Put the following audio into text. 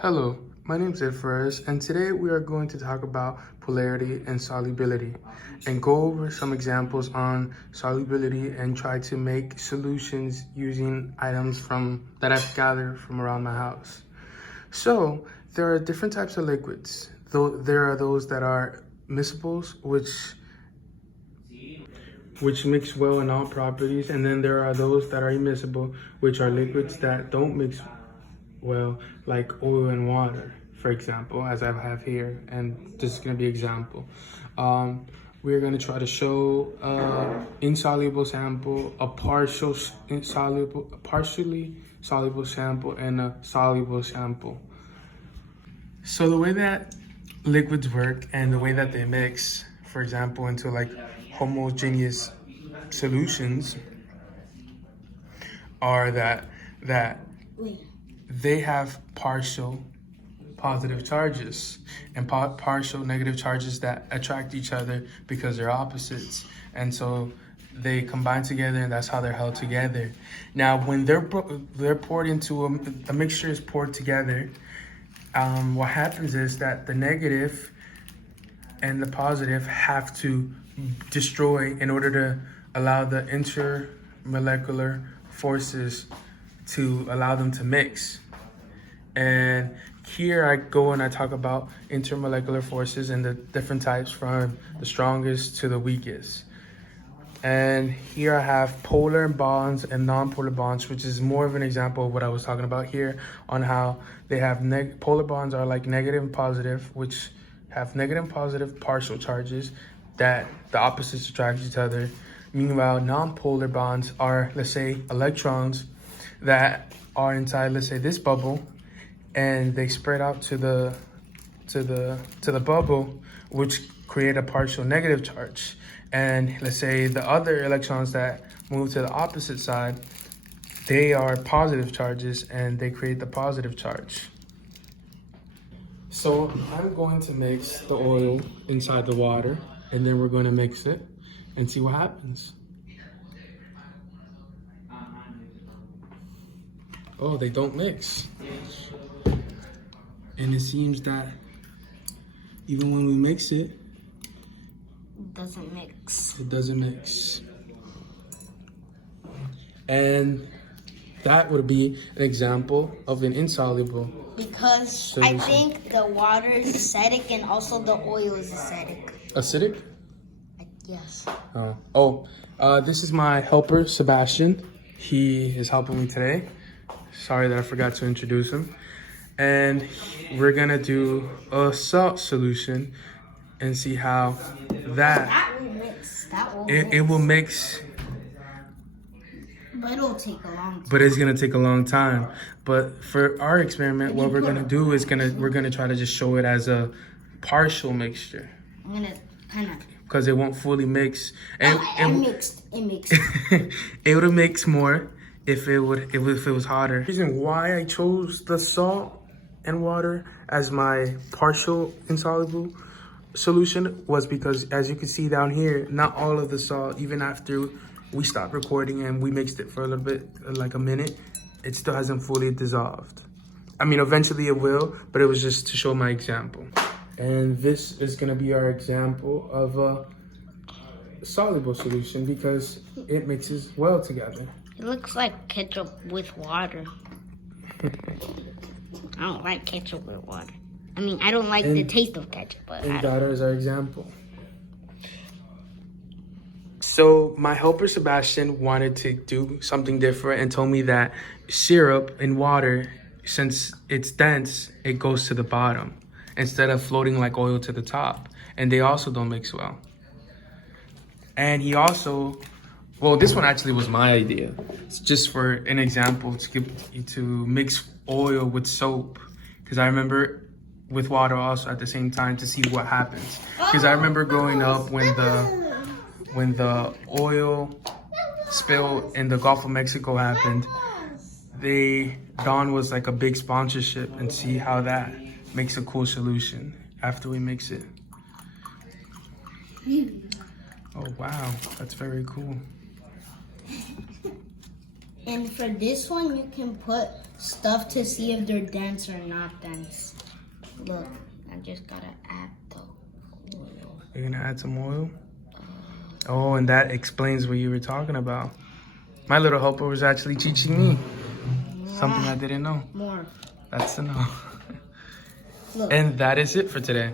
Hello, my name is Edfres, and today we are going to talk about polarity and solubility and go over some examples on solubility and try to make solutions using items that I've gathered from around my house. So there are different types of liquids. There are those that are miscibles, which mix well in all properties, and then there are those that are immiscible, which are liquids that don't mix well, like oil and water, for example, as I have here, and this is going to be example. We're going to try to show insoluble sample, a partially soluble sample, and a soluble sample. So the way that liquids work and the way that they mix, for example, into like homogeneous solutions, are that they have partial positive charges and partial negative charges that attract each other because they're opposites, and so they combine together, and that's how they're held together. Now when they're poured into a mixture is poured together, what happens is that the negative and the positive have to destroy in order to allow the intermolecular forces to allow them to mix. And here I go and I talk about intermolecular forces and the different types from the strongest to the weakest. And here I have polar bonds and non-polar bonds, which is more of an example of what I was talking about here on how they have polar bonds are like negative and positive, which have negative and positive partial charges that the opposites attract each other. Meanwhile, non-polar bonds are, let's say, electrons that are inside, let's say, this bubble, and they spread out to the bubble, which create a partial negative charge. And let's say the other electrons that move to the opposite side, they are positive charges and they create the positive charge. So I'm going to mix the oil inside the water, and then we're going to mix it and see what happens. Oh, they don't mix. And it seems that even when we mix it, it doesn't mix. It doesn't mix. And that would be an example of an insoluble. Because solution. I think the water is acidic and also the oil is acidic. Acidic? Yes. This is my helper, Sebastian. He is helping me today. Sorry that I forgot to introduce him. And we're gonna do a salt solution and see how that will mix. It will mix. But it'll take a long time. But it's gonna take a long time. But for our experiment, what we're gonna do is we're gonna try to just show it as a partial mixture. I'm gonna kind of, because it won't fully mix. And it mixed. It would mix more if it was hotter. The reason why I chose the salt and water as my partial insoluble solution was because, as you can see down here, not all of the salt, even after we stopped recording and we mixed it for a little bit, like a minute, it still hasn't fully dissolved. I mean, eventually it will, but it was just to show my example. And this is gonna be our example of a soluble solution because it mixes well together. It looks like ketchup with water. I don't like ketchup with water. I mean, I don't like the taste of ketchup, but and that is our example. So my helper Sebastian wanted to do something different and told me that syrup in water, since it's dense, it goes to the bottom instead of floating like oil to the top. And they also don't mix well. And he also, well, this one actually was my idea. It's just for an example to mix oil with soap. Because I remember with water also at the same time to see what happens. Because I remember growing up when the oil spill in the Gulf of Mexico happened, Dawn was like a big sponsorship, and see how that makes a cool solution after we mix it. Oh wow, that's very cool. And for this one, you can put stuff to see if they're dense or not dense. Look, I just gotta add the oil. You're gonna add some oil? Oh, and that explains what you were talking about. My little helper was actually teaching me something I didn't know. More. That's to know. Look. And that is it for today.